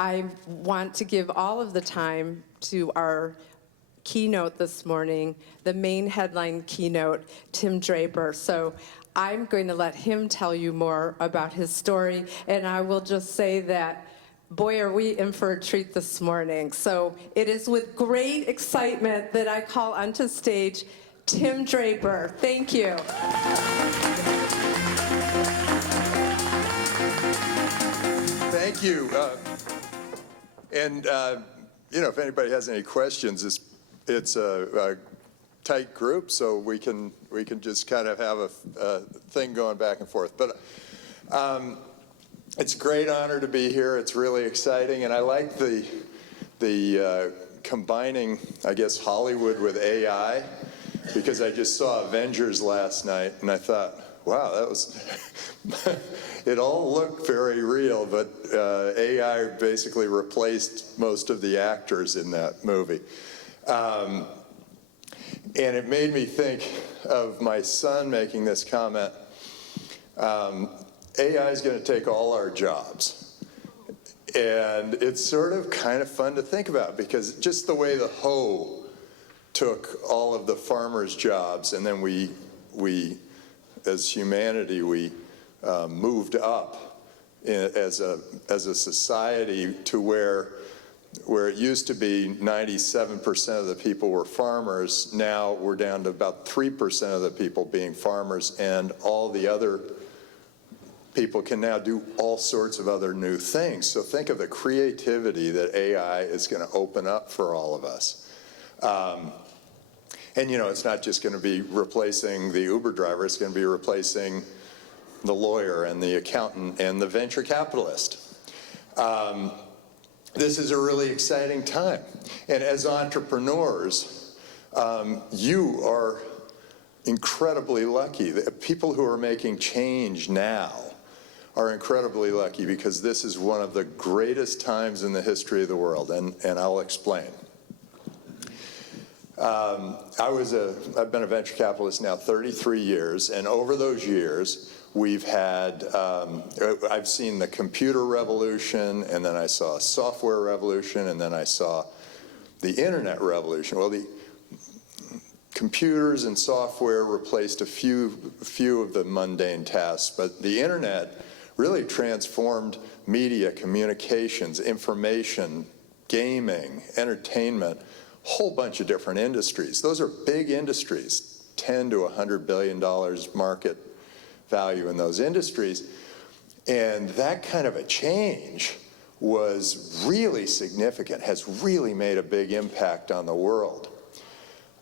I want to give all of the time to our keynote this morning, the main headline keynote, Tim Draper. So I'm going to let him tell you more about his story, and I will just say that, boy, are we in for a treat this morning. So it is with great excitement that I call onto stage Tim Draper. Thank you. Thank you. You know, if anybody has any questions, it's a tight group, so we can just kind of have a thing going back and forth. But it's a great honor to be here. It's really exciting, and I like the combining, I guess, Hollywood with AI, because I just saw Avengers last night, and I thought, wow, that was it all looked very real, but AI basically replaced most of the actors in that movie. And it made me think of my son making this comment. AI is going to take all our jobs. And it's sort of kind of fun to think about, because just the way the hoe took all of the farmers' jobs, and then we as humanity, we moved up as a society to where it used to be 97% of the people were farmers. Now we're down to about 3% of the people being farmers, and all the other people can now do all sorts of other new things. So think of the creativity that AI is going to open up for all of us. And you know, it's not just going to be replacing the Uber driver, it's going to be replacing the lawyer and the accountant and the venture capitalist. This is a really exciting time. And as entrepreneurs, you are incredibly lucky. The people who are making change now are incredibly lucky, because this is one of the greatest times in the history of the world, and I'll explain. I've been a venture capitalist now 33 years, and over those years, we've had, I've seen the computer revolution, and then I saw a software revolution, and then I saw the internet revolution. Well, the computers and software replaced a few of the mundane tasks, but the internet really transformed media, communications, information, gaming, entertainment, whole bunch of different industries. Those are big industries, $10 to $100 billion market value in those industries. And that kind of a change was really significant, has really made a big impact on the world.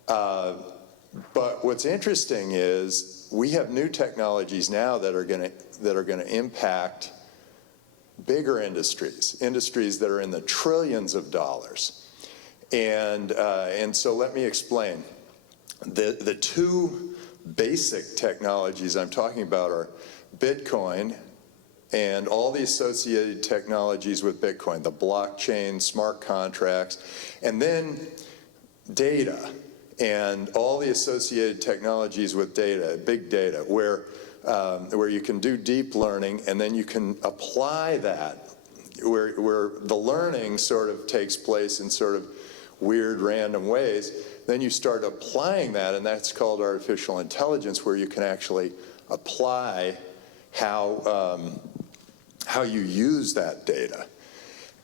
But what's interesting is we have new technologies now that are going to impact bigger industries that are in the trillions of dollars. And so let me explain. The two basic technologies I'm talking about are Bitcoin and all the associated technologies with Bitcoin, the blockchain, smart contracts, and then data and all the associated technologies with data, big data, where you can do deep learning, and then you can apply that, where the learning sort of takes place in sort of weird, random ways. Then you start applying that, and that's called artificial intelligence, where you can actually apply how you use that data.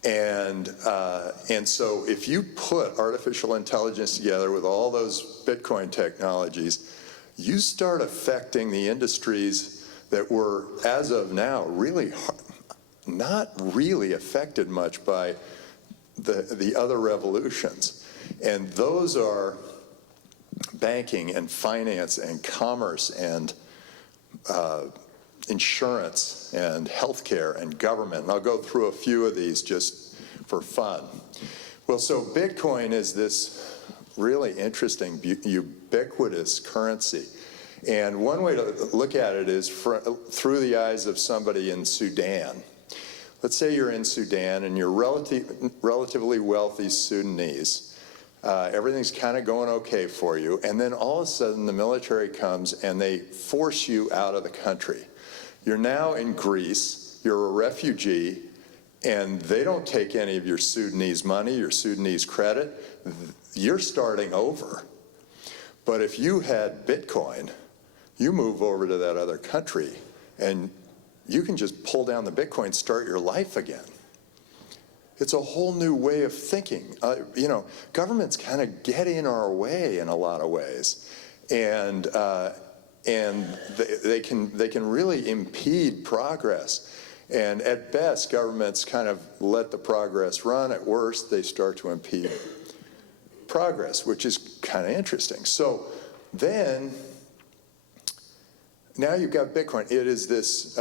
And so if you put artificial intelligence together with all those Bitcoin technologies, you start affecting the industries that were, as of now, really not really affected much by the other revolutions. And those are banking and finance and commerce and insurance and healthcare and government. And I'll go through a few of these just for fun. Well, so Bitcoin is this really interesting, ubiquitous currency. And one way to look at it is through the eyes of somebody in Sudan. Let's say you're in Sudan and you're relatively wealthy Sudanese. Everything's kind of going okay for you. And then all of a sudden the military comes and they force you out of the country. You're now in Greece, you're a refugee, and they don't take any of your Sudanese money, your Sudanese credit. You're starting over. But if you had Bitcoin, you move over to that other country, and you can just pull down the Bitcoin, start your life again. It's a whole new way of thinking. You know, governments kind of get in our way in a lot of ways, and they can really impede progress. And at best, governments kind of let the progress run. At worst, they start to impede progress, which is kind of interesting. So then, now you've got Bitcoin. It is this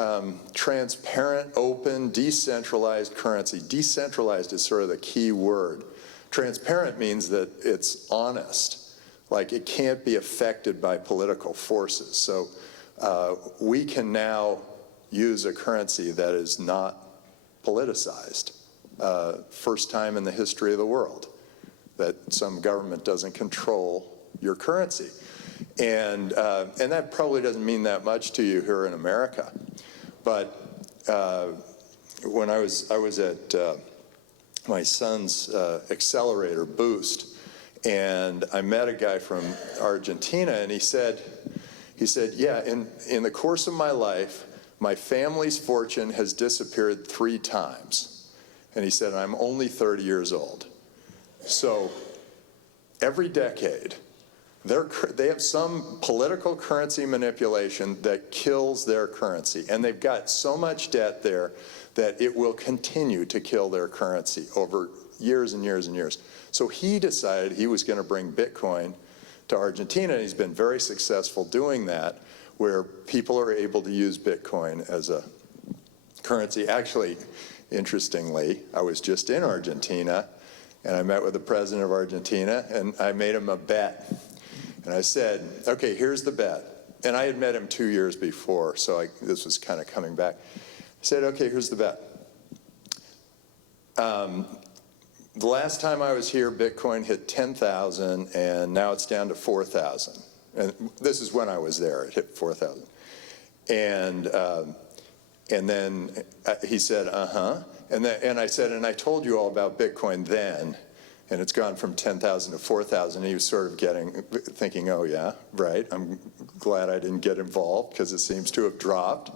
transparent, open, decentralized currency. Decentralized is sort of the key word. Transparent means that it's honest. Like, it can't be affected by political forces. So we can now use a currency that is not politicized. First time in the history of the world that some government doesn't control your currency. And that probably doesn't mean that much to you here in America. But when I was at my son's accelerator Boost, and I met a guy from Argentina, and he said, yeah, in the course of my life, my family's fortune has disappeared 3 times. And he said, I'm only 30 years old. So every decade, they have some political currency manipulation that kills their currency. And they've got so much debt there that it will continue to kill their currency over years and years and years. So he decided he was going to bring Bitcoin to Argentina, and he's been very successful doing that, where people are able to use Bitcoin as a currency. Actually, interestingly, I was just in Argentina, and I met with the president of Argentina, and I made him a bet. And I said, okay, here's the bet. And I had met him 2 years before, so this was kind of coming back. I said, okay, here's the bet. The last time I was here, Bitcoin hit 10,000, and now it's down to 4,000. And this is when I was there, it hit 4,000. And then he said, uh-huh. And I said, and I told you all about Bitcoin then, and it's gone from 10,000 to 4,000. He was sort of thinking, oh yeah, right, I'm glad I didn't get involved because it seems to have dropped.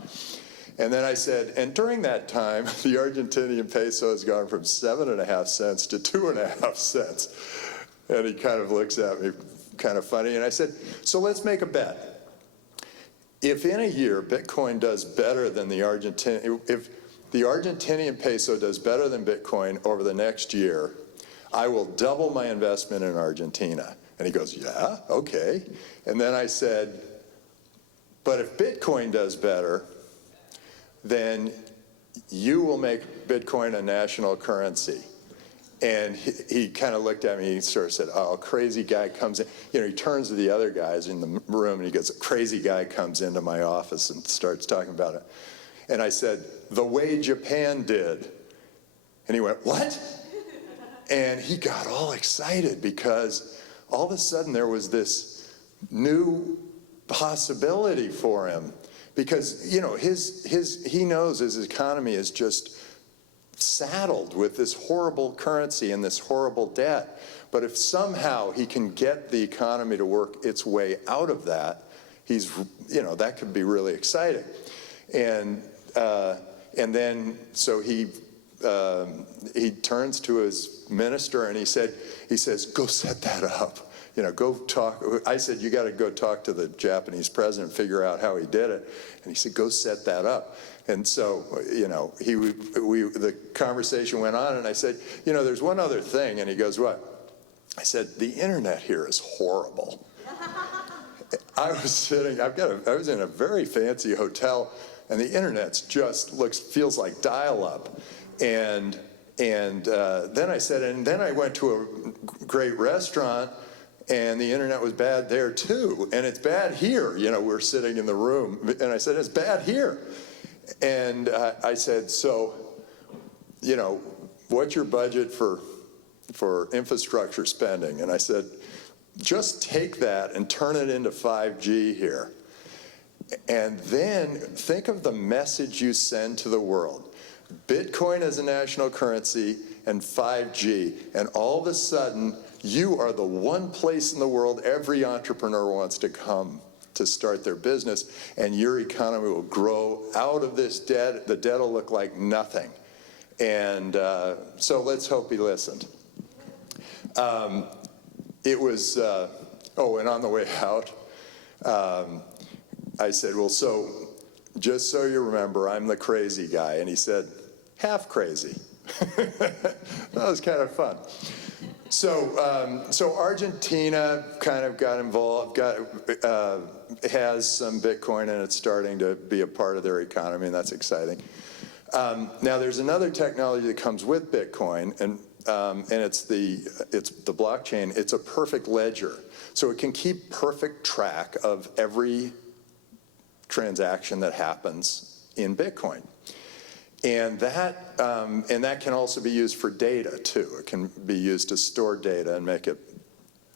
And then I said, and during that time, the Argentinian peso has gone from 7.5 cents to 2.5 cents. And he kind of looks at me kind of funny, and I said, so let's make a bet. If in a year Bitcoin does better than if the Argentinian peso does better than Bitcoin over the next year, I will double my investment in Argentina. And he goes, yeah, okay. And then I said, but if Bitcoin does better, then you will make Bitcoin a national currency. And he kind of looked at me, he sort of said, oh, a crazy guy comes in. You know, he turns to the other guys in the room, and he goes, a crazy guy comes into my office and starts talking about it. And I said, the way Japan did. And he went, what? And he got all excited because all of a sudden there was this new possibility for him. Because, you know, he knows his economy is just saddled with this horrible currency and this horrible debt. But if somehow he can get the economy to work its way out of that, that could be really exciting. And then so he turns to his minister and he says, go set that up. You know, go talk. I said, you got to go talk to the Japanese president and figure out how he did it. And he said, go set that up. And so, you know, the conversation went on, and I said, you know, there's one other thing. And he goes, what? I said, the internet here is horrible. I was in a very fancy hotel, and the internet's just feels like dial-up. And then I said, and then I went to a great restaurant, and the internet was bad there too. And it's bad here. You know, we're sitting in the room, and I said, it's bad here. And I said, so, you know, what's your budget for infrastructure spending? And I said, just take that and turn it into 5G here. And then think of the message you send to the world. Bitcoin as a national currency, and 5G. And all of a sudden, you are the one place in the world every entrepreneur wants to come to start their business, and your economy will grow out of this debt. The debt will look like nothing. And so let's hope he listened. It was, oh, and on the way out, I said, well, so just so you remember, I'm the crazy guy. And he said, half crazy. That was kind of fun. So Argentina kind of got involved, has some Bitcoin, and it's starting to be a part of their economy, and that's exciting. Now there's another technology that comes with Bitcoin, and it's the blockchain. It's a perfect ledger, so it can keep perfect track of every transaction that happens in Bitcoin. And that can also be used for data too. It can be used to store data and make it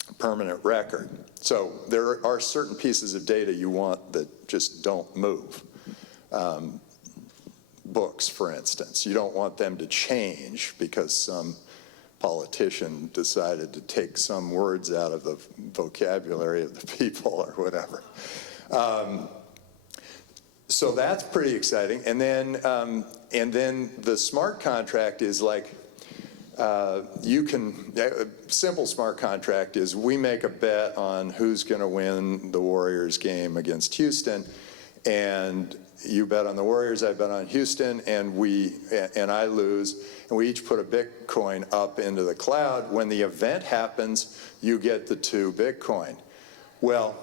a permanent record. So there are certain pieces of data you want that just don't move. Books, for instance, you don't want them to change because some politician decided to take some words out of the vocabulary of the people or whatever. So that's pretty exciting. And then the smart contract is like, simple smart contract is we make a bet on who's going to win the Warriors game against Houston, and you bet on the Warriors, I bet on Houston, and I lose, and we each put a Bitcoin up into the cloud. When the event happens, you get the 2 Bitcoin. Well,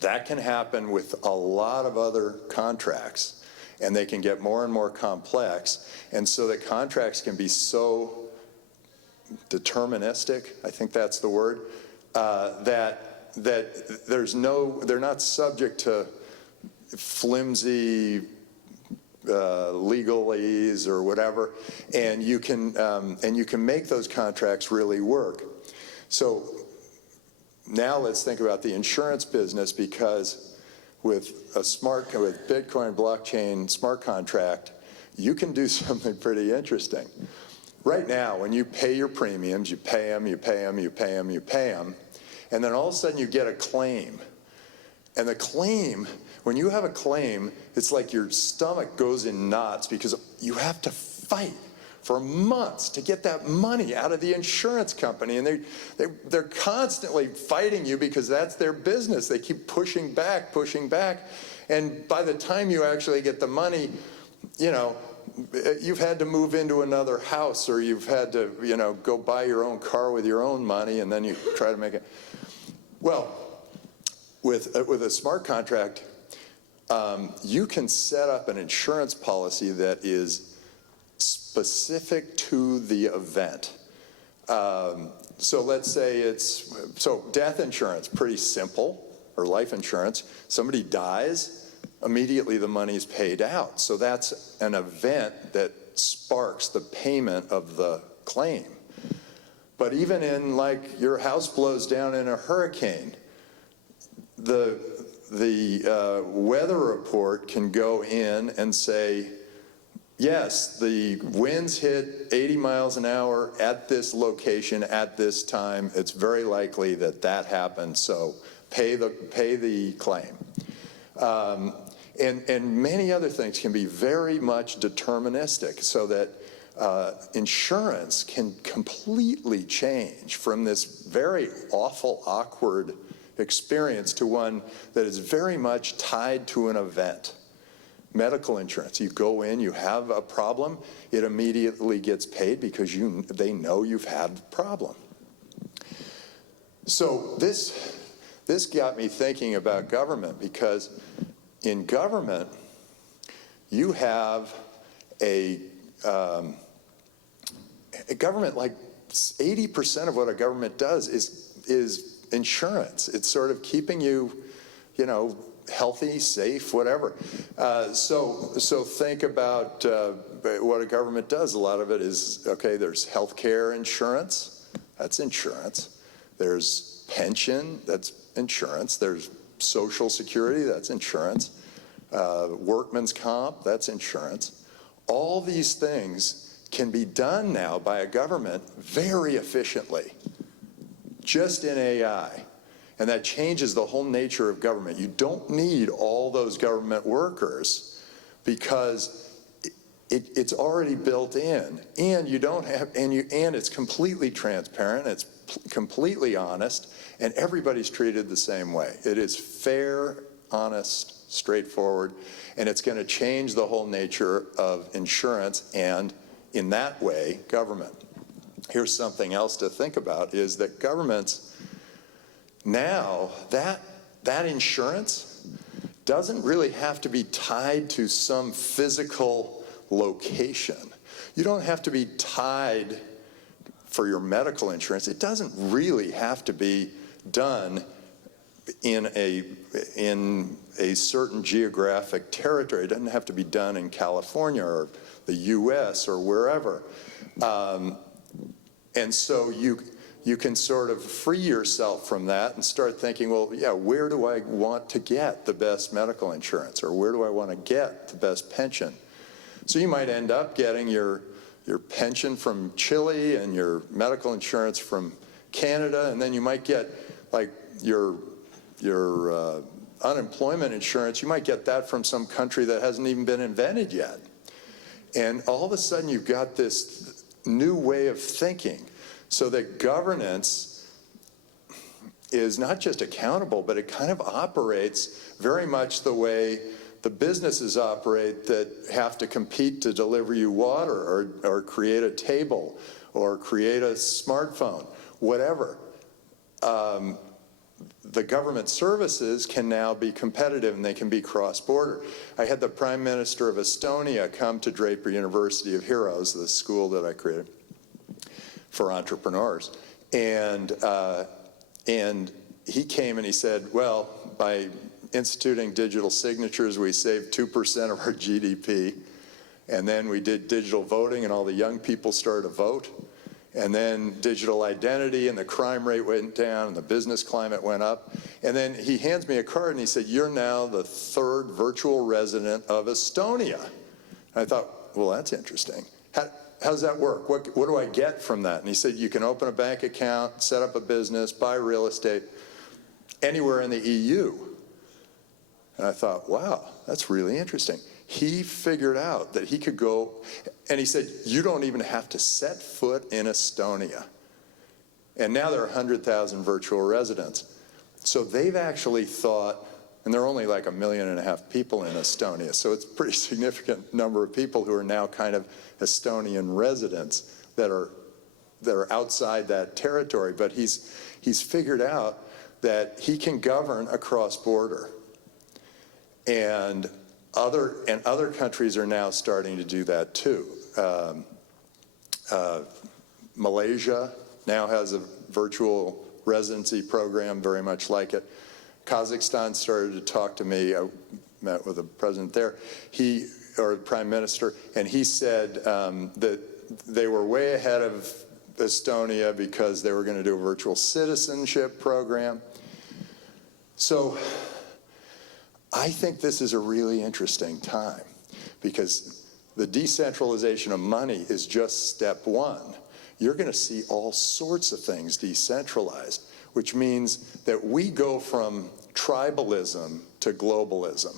that can happen with a lot of other contracts, and they can get more and more complex, and so the contracts can be so deterministic, I think that's the word, that they're not subject to flimsy legalese or whatever, and you can make those contracts really work. So now let's think about the insurance business, because with Bitcoin blockchain smart contract, you can do something pretty interesting. Right now, when you pay your premiums, you pay them, you pay them, you pay them, you pay them, and then all of a sudden you get a claim. And the claim, when you have a claim, it's like your stomach goes in knots because you have to fight for months to get that money out of the insurance company, and they're constantly fighting you because that's their business. They keep pushing back, and by the time you actually get the money, you've had to move into another house, or you've had to, go buy your own car with your own money, and then you try to make it. Well, with a smart contract, you can set up an insurance policy that is specific to the event. So let's say death insurance, pretty simple, or life insurance. Somebody dies, immediately the money's paid out. So that's an event that sparks the payment of the claim. But even in, like, your house blows down in a hurricane, the weather report can go in and say, yes, the winds hit 80 miles an hour at this location at this time. It's very likely that happened, so pay the claim. And many other things can be very much deterministic, so that insurance can completely change from this very awful, awkward experience to one that is very much tied to an event. Medical insurance, you go in, you have a problem, it immediately gets paid because they know you've had the problem. So this got me thinking about government, because in government, you have a government, like 80% of what a government does is insurance. It's sort of keeping you, healthy, safe, whatever. So think about what a government does. A lot of it is, okay, there's healthcare insurance, that's insurance. There's pension, that's insurance. There's Social Security, that's insurance. Workman's comp, that's insurance. all these things can be done now by a government very efficiently, just in AI. And that changes the whole nature of government. You don't need all those government workers because it's already built in, and you don't have, and it's completely transparent, it's completely honest, and everybody's treated the same way. It is fair, honest, straightforward, and it's going to change the whole nature of insurance and, in that way, government. Here's something else to think about, is that governments now, that insurance doesn't really have to be tied to some physical location. You don't have to be tied for your medical insurance. It doesn't really have to be done in a certain geographic territory. It doesn't have to be done in California or the US or wherever. And so you can sort of free yourself from that and start thinking, well, yeah, where do I want to get the best medical insurance, or where do I want to get the best pension? So you might end up getting your pension from Chile and your medical insurance from Canada, and then you might get like your unemployment insurance, you might get that from some country that hasn't even been invented yet. And all of a sudden you've got this new way of thinking, so that governance is not just accountable, but it kind of operates very much the way the businesses operate that have to compete to deliver you water or create a table or create a smartphone, whatever. The government services can now be competitive, and they can be cross-border. I had the Prime Minister of Estonia come to Draper University of Heroes, the school that I created for entrepreneurs. And he came and he said, well, by instituting digital signatures, we saved 2% of our GDP. And then we did digital voting, and all the young people started to vote. And then digital identity, and the crime rate went down, and the business climate went up. And then he hands me a card, and he said, you're now the 3rd virtual resident of Estonia. And I thought, well, that's interesting. How does that work? What do I get from that? And he said, you can open a bank account, set up a business, buy real estate, anywhere in the EU. And I thought, wow, that's really interesting. He figured out that he could go, and he said, you don't even have to set foot in Estonia. And now there are 100,000 virtual residents. So they've actually thought, and there are only like 1.5 million people in Estonia, so it's a pretty significant number of people who are now kind of Estonian residents that are outside that territory. But he's figured out that he can govern across border. And other countries are now starting to do that too. Malaysia now has a virtual residency program very much like it. Kazakhstan started to talk to me. I met with the president there, or the prime minister, and he said that they were way ahead of Estonia because they were going to do a virtual citizenship program. So I think this is a really interesting time, because the decentralization of money is just step one. You're going to see all sorts of things decentralized, which means that we go from tribalism to globalism.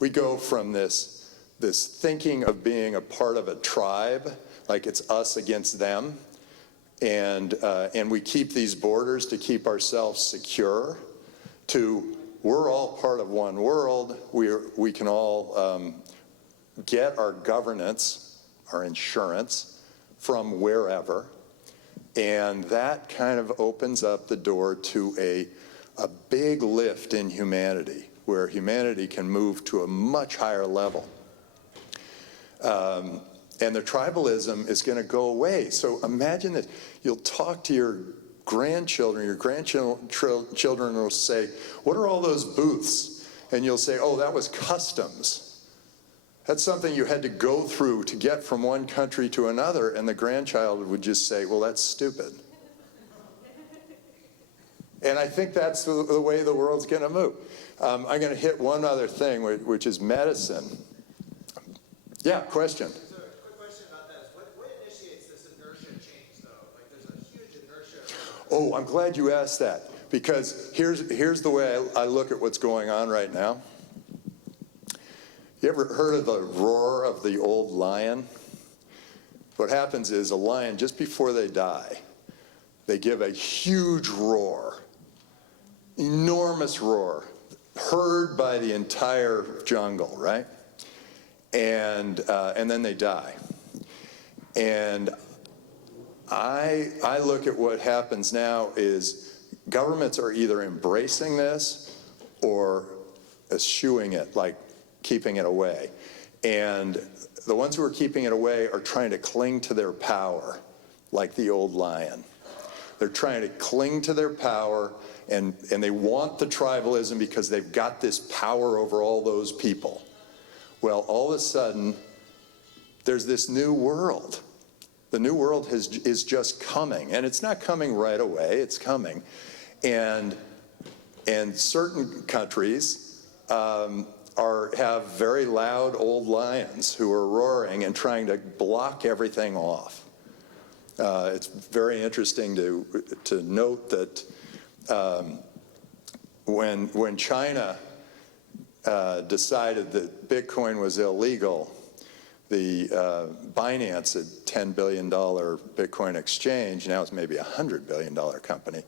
We go from this thinking of being a part of a tribe, like it's us against them, and we keep these borders to keep ourselves secure, to we're all part of one world. We can all get our governance, our insurance, from wherever. And that kind of opens up the door to a big lift in humanity, where humanity can move to a much higher level. And the tribalism is going to go away. So imagine this. You'll talk to your grandchildren will say, what are all those booths? And you'll say, oh, that was customs. That's something you had to go through to get from one country to another, and the grandchild would just say, well, that's stupid. And I think that's the way the world's going to move. I'm going to hit one other thing, which is medicine. Yeah, question. Oh, I'm glad you asked that, because here's the way I look at what's going on right now. You ever heard of the roar of the old lion? What happens is a lion, just before they die, they give a huge roar, enormous roar, heard by the entire jungle, right? And then they die. And I look at what happens now is governments are either embracing this or eschewing it, like keeping it away. And the ones who are keeping it away are trying to cling to their power, like the old lion. They're trying to cling to their power, and they want the tribalism because they've got this power over all those people. Well, all of a sudden, there's this new world. The new world is just coming, and it's not coming right away, it's coming. And certain countries have very loud old lions who are roaring and trying to block everything off. It's very interesting to note that when China decided that Bitcoin was illegal, the Binance, a $10 billion Bitcoin exchange, now it's maybe a $100 billion company,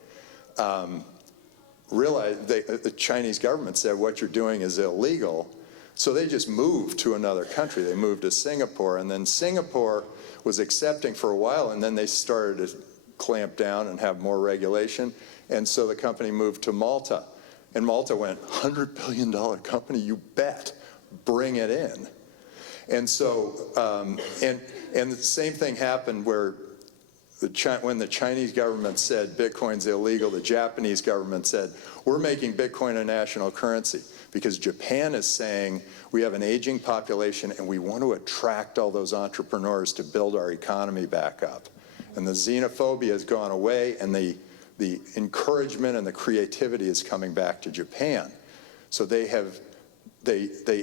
realized the Chinese government said what you're doing is illegal, so they just moved to another country. They moved to Singapore, and then Singapore was accepting for a while, and then they started to clamp down and have more regulation, and so the company moved to Malta. And Malta went, $100 billion company, you bet, bring it in. And so, and the same thing happened where when the Chinese government said Bitcoin's illegal, the Japanese government said, we're making Bitcoin a national currency because Japan is saying we have an aging population and we want to attract all those entrepreneurs to build our economy back up. And the xenophobia has gone away, and the encouragement and the creativity is coming back to Japan. So they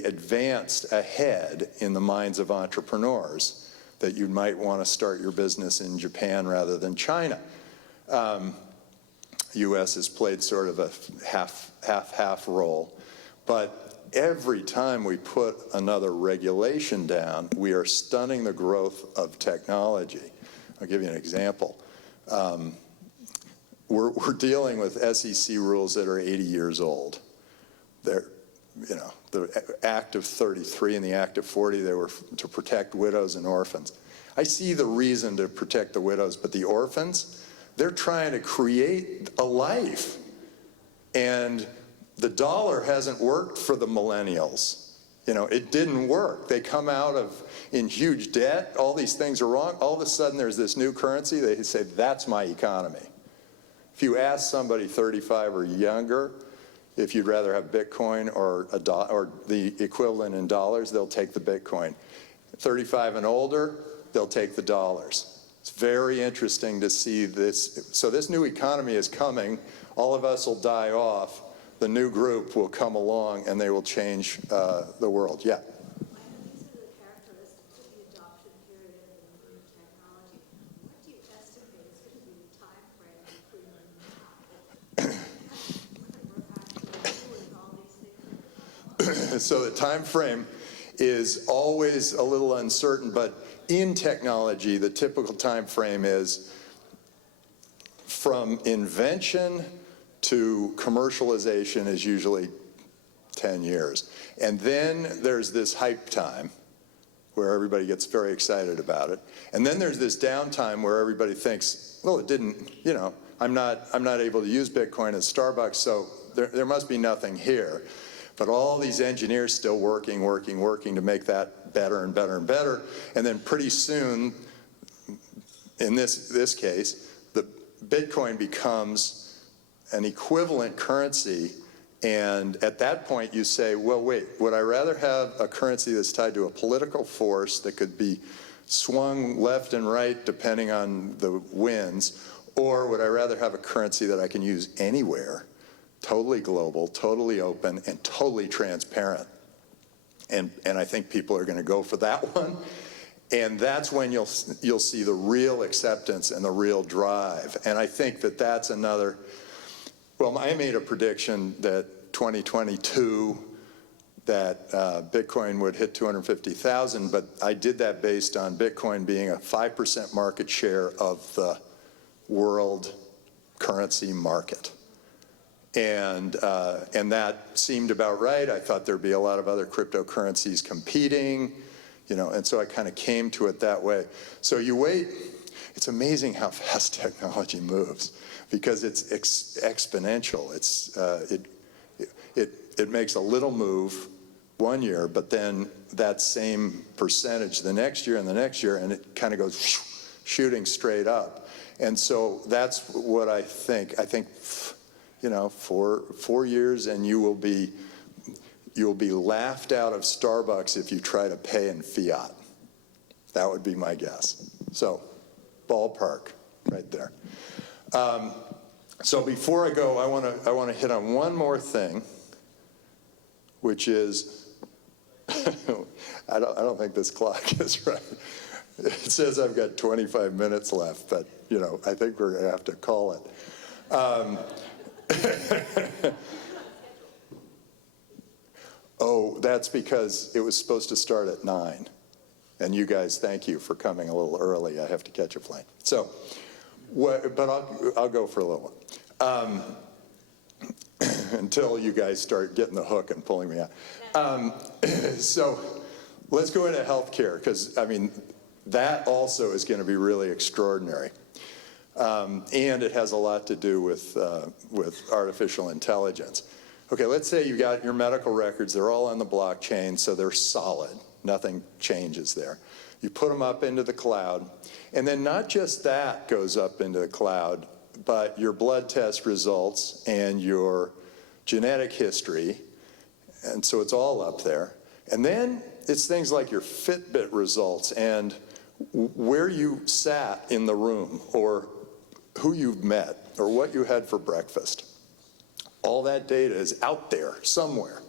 advanced ahead in the minds of entrepreneurs that you might want to start your business in Japan rather than China. U.S. has played sort of a half role, but every time we put another regulation down, we are stunning the growth of technology. I'll give you an example. We're dealing with SEC rules that are 80 years old. They're, you know, the Act of 33 and the Act of 40, they were to protect widows and orphans. I see the reason to protect the widows, but the orphans, they're trying to create a life. And the dollar hasn't worked for the millennials. You know, it didn't work. They come out in huge debt, all these things are wrong. All of a sudden there's this new currency, they say, that's my economy. If you ask somebody 35 or younger, if you'd rather have Bitcoin or the equivalent in dollars, they'll take the Bitcoin. 35 and older, they'll take the dollars. It's very interesting to see this. So this new economy is coming. All of us will die off. The new group will come along and they will change the world. Yeah. These are the characteristics of the adoption period of the new technology. What do you estimate is going to be the time frame between all these things? So the time frame is always a little uncertain, but in technology, the typical time frame is from invention to commercialization is usually 10 years. And then there's this hype time where everybody gets very excited about it. And then there's this downtime where everybody thinks, well, it didn't, you know, I'm not able to use Bitcoin at Starbucks, so there must be nothing here. But all these engineers still working to make that better and better and better. And then pretty soon, in this case, the Bitcoin becomes an equivalent currency, and at that point you say, well, wait, would I rather have a currency that's tied to a political force that could be swung left and right depending on the winds, or would I rather have a currency that I can use anywhere, totally global, totally open, and totally transparent? And I think people are going to go for that one. And that's when you'll see the real acceptance and the real drive. And I think that that's another, well, I made a prediction that 2022, that Bitcoin would hit 250,000, but I did that based on Bitcoin being a 5% market share of the world currency market. And that seemed about right. I thought there'd be a lot of other cryptocurrencies competing, you know, and so I kind of came to it that way. So you wait, it's amazing how fast technology moves because it's exponential. It makes a little move one year, but then that same percentage the next year and the next year, and it kind of goes shooting straight up. And so that's what I think. I think, you know, 4 years and you will be laughed out of Starbucks if you try to pay in fiat. That would be my guess. So, ballpark right there. So before I go, I want to hit on one more thing, which is, I don't think this clock is right. It says I've got 25 minutes left, but you know, I think we're going to have to call it. Oh, that's because it was supposed to start at 9. And you guys, thank you for coming a little early. I have to catch a plane. So, but I'll go for a little one. Until you guys start getting the hook and pulling me out. So let's go into healthcare, because, I mean, that also is going to be really extraordinary. And it has a lot to do with artificial intelligence. Okay, let's say you got your medical records. They're all on the blockchain, so they're solid. Nothing changes there. You put them up into the cloud, and then not just that goes up into the cloud, but your blood test results and your genetic history, and so it's all up there. And then it's things like your Fitbit results and where you sat in the room, or who you've met, or what you had for breakfast. All that data is out there somewhere.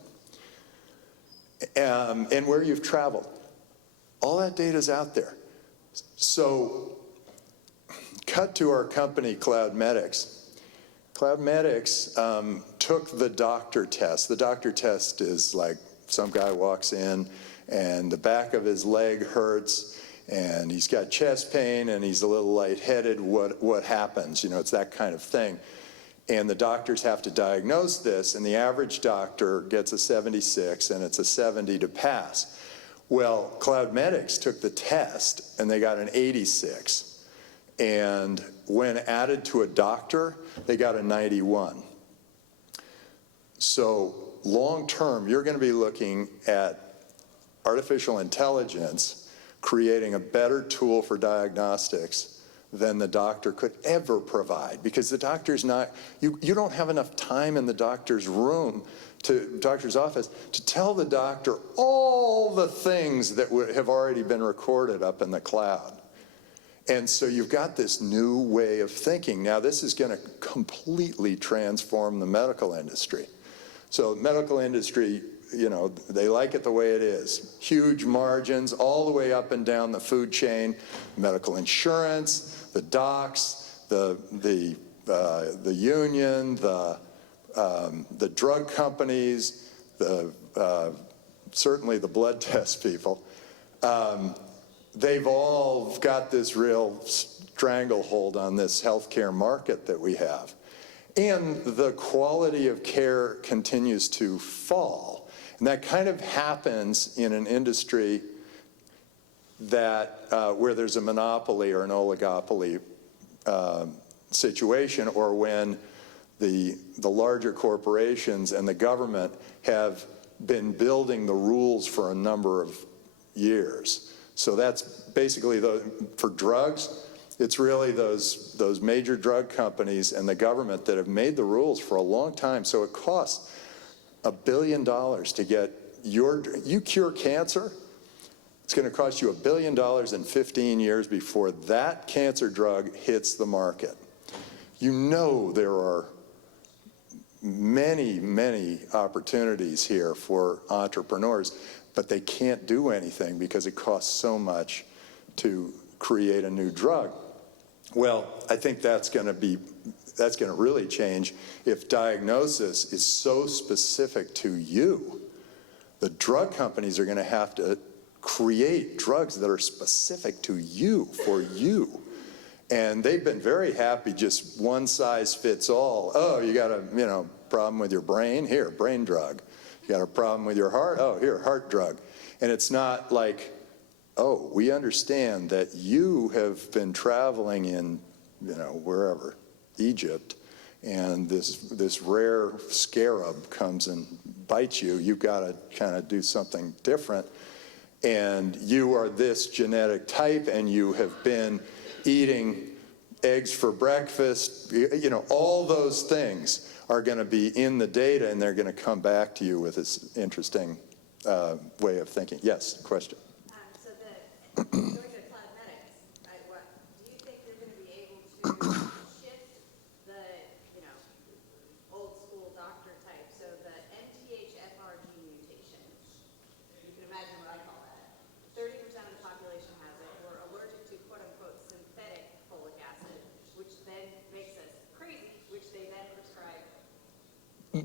And where you've traveled. All that data is out there. So, cut to our company, CloudMedics. CloudMedics took the doctor test. The doctor test is like some guy walks in and the back of his leg hurts and he's got chest pain and he's a little lightheaded. What happens? You know, it's that kind of thing. And the doctors have to diagnose this, and the average doctor gets a 76 and it's a 70 to pass. Well, CloudMedics took the test and they got an 86. And when added to a doctor, they got a 91. So long term, you're going to be looking at artificial intelligence creating a better tool for diagnostics than the doctor could ever provide, because the doctor's not, you don't have enough time in the doctor's room, doctor's office, to tell the doctor all the things that have already been recorded up in the cloud. And so you've got this new way of thinking. Now this is going to completely transform the medical industry. So medical industry, you know, they like it the way it is. Huge margins all the way up and down the food chain, medical insurance, the docs, the union, the drug companies, certainly the blood test people. They've all got this real stranglehold on this healthcare market that we have. And the quality of care continues to fall. And that kind of happens in an industry that where there's a monopoly or an oligopoly situation, or when the larger corporations and the government have been building the rules for a number of years. So that's basically, for drugs, it's really those major drug companies and the government that have made the rules for a long time. So it costs $1 billion to get you cure cancer. It's going to cost you $1 billion in 15 years before that cancer drug hits the market. You know there are many, many opportunities here for entrepreneurs, but they can't do anything because it costs so much to create a new drug. Well, I think that's going to really change if diagnosis is so specific to you. The drug companies are going to have to create drugs that are specific to you, for you. And they've been very happy just one size fits all. Oh, you got a problem with your brain? Here, brain drug. You got a problem with your heart? Oh, here, heart drug. And it's not like, oh, we understand that you have been traveling in, wherever, Egypt, and this rare scarab comes and bites you. You've got to kind of do something different. And you are this genetic type, and you have been eating eggs for breakfast. All those things are going to be in the data, and they're going to come back to you with this interesting way of thinking. Yes, question. So going to cosmetics, do you think they're going to be able to shift the, old school doctor type? So the MTHFR gene mutation, you can imagine what I call that. 30% of the population has it. We're allergic to quote unquote synthetic folic acid, which then makes us crazy, which they then prescribe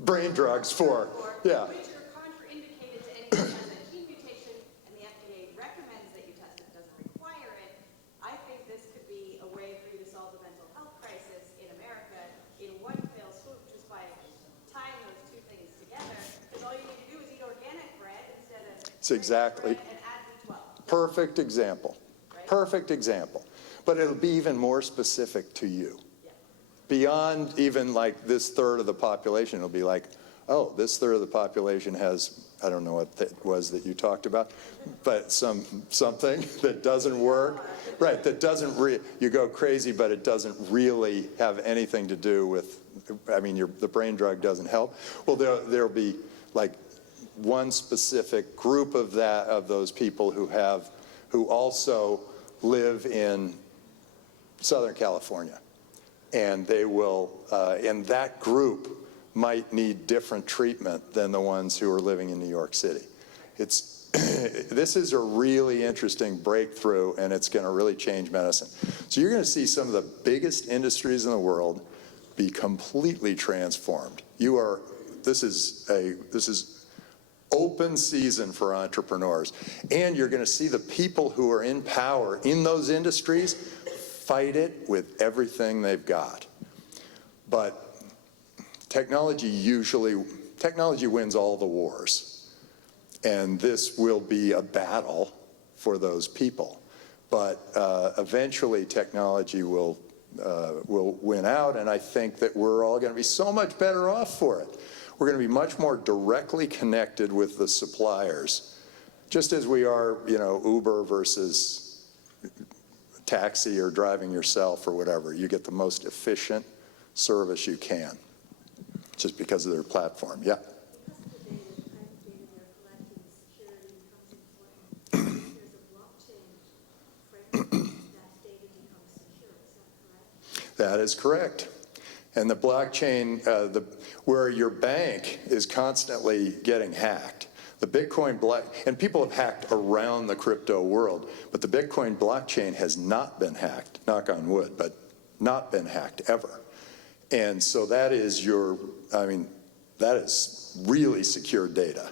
Brain drugs for, yeah. which are contraindicated to anyone who has a gene mutation, and the FDA recommends that you test it, doesn't require it. I think this could be a way for you to solve the mental health crisis in America in one fell swoop, just by tying those two things together. Because all you need to do is eat organic bread instead of It's exactly. bread and add B12. Perfect example. Right? Perfect example. But it'll be even more specific to you. Yeah. Beyond even like this third of the population, it'll be like, oh, this third of the population has, I don't know what that was that you talked about, but something that doesn't work. Right, that doesn't you go crazy, but it doesn't really have anything to do with, the brain drug doesn't help. Well, there'll be like one specific group of those people who also live in Southern California. And they will, and that group might need different treatment than the ones who are living in New York City. This is a really interesting breakthrough, and it's going to really change medicine. So you're going to see some of the biggest industries in the world be completely transformed. This is open season for entrepreneurs. And you're going to see the people who are in power in those industries fight it with everything they've got. But technology wins all the wars. And this will be a battle for those people. But eventually technology will win out, and I think that we're all going to be so much better off for it. We're going to be much more directly connected with the suppliers, just as we are, Uber versus taxi or driving yourself or whatever. You get the most efficient service you can, just because of their platform. Yeah. That is correct. And the blockchain, where your bank is constantly getting hacked, the Bitcoin and people have hacked around the crypto world, but the Bitcoin blockchain has not been hacked, knock on wood, but not been hacked ever. And so that is that is really secure data.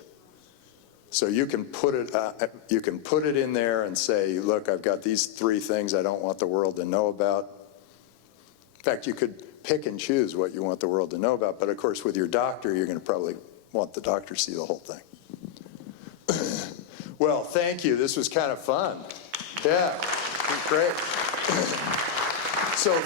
So you can put it in there and say, look, I've got these 3 things I don't want the world to know about. In fact, you could pick and choose what you want the world to know about, but of course with your doctor, you're going to probably want the doctor to see the whole thing. Well, thank you. This was kind of fun. Yeah, great. So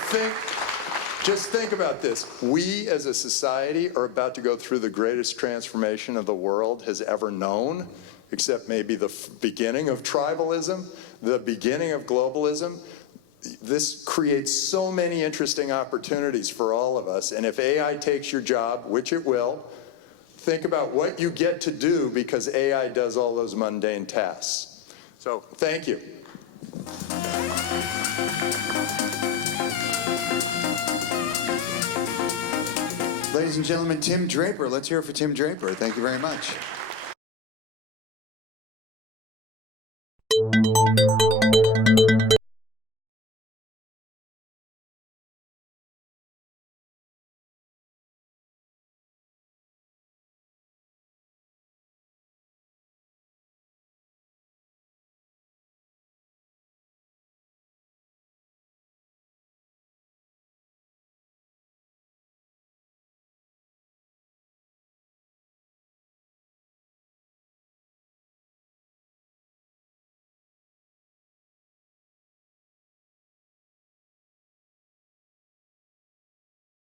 just think about this. We as a society are about to go through the greatest transformation of the world has ever known, except maybe the beginning of tribalism, the beginning of globalism. This creates so many interesting opportunities for all of us. And if AI takes your job, which it will, think about what you get to do because AI does all those mundane tasks. So, thank you. Ladies and gentlemen, Tim Draper. Let's hear it for Tim Draper. Thank you very much.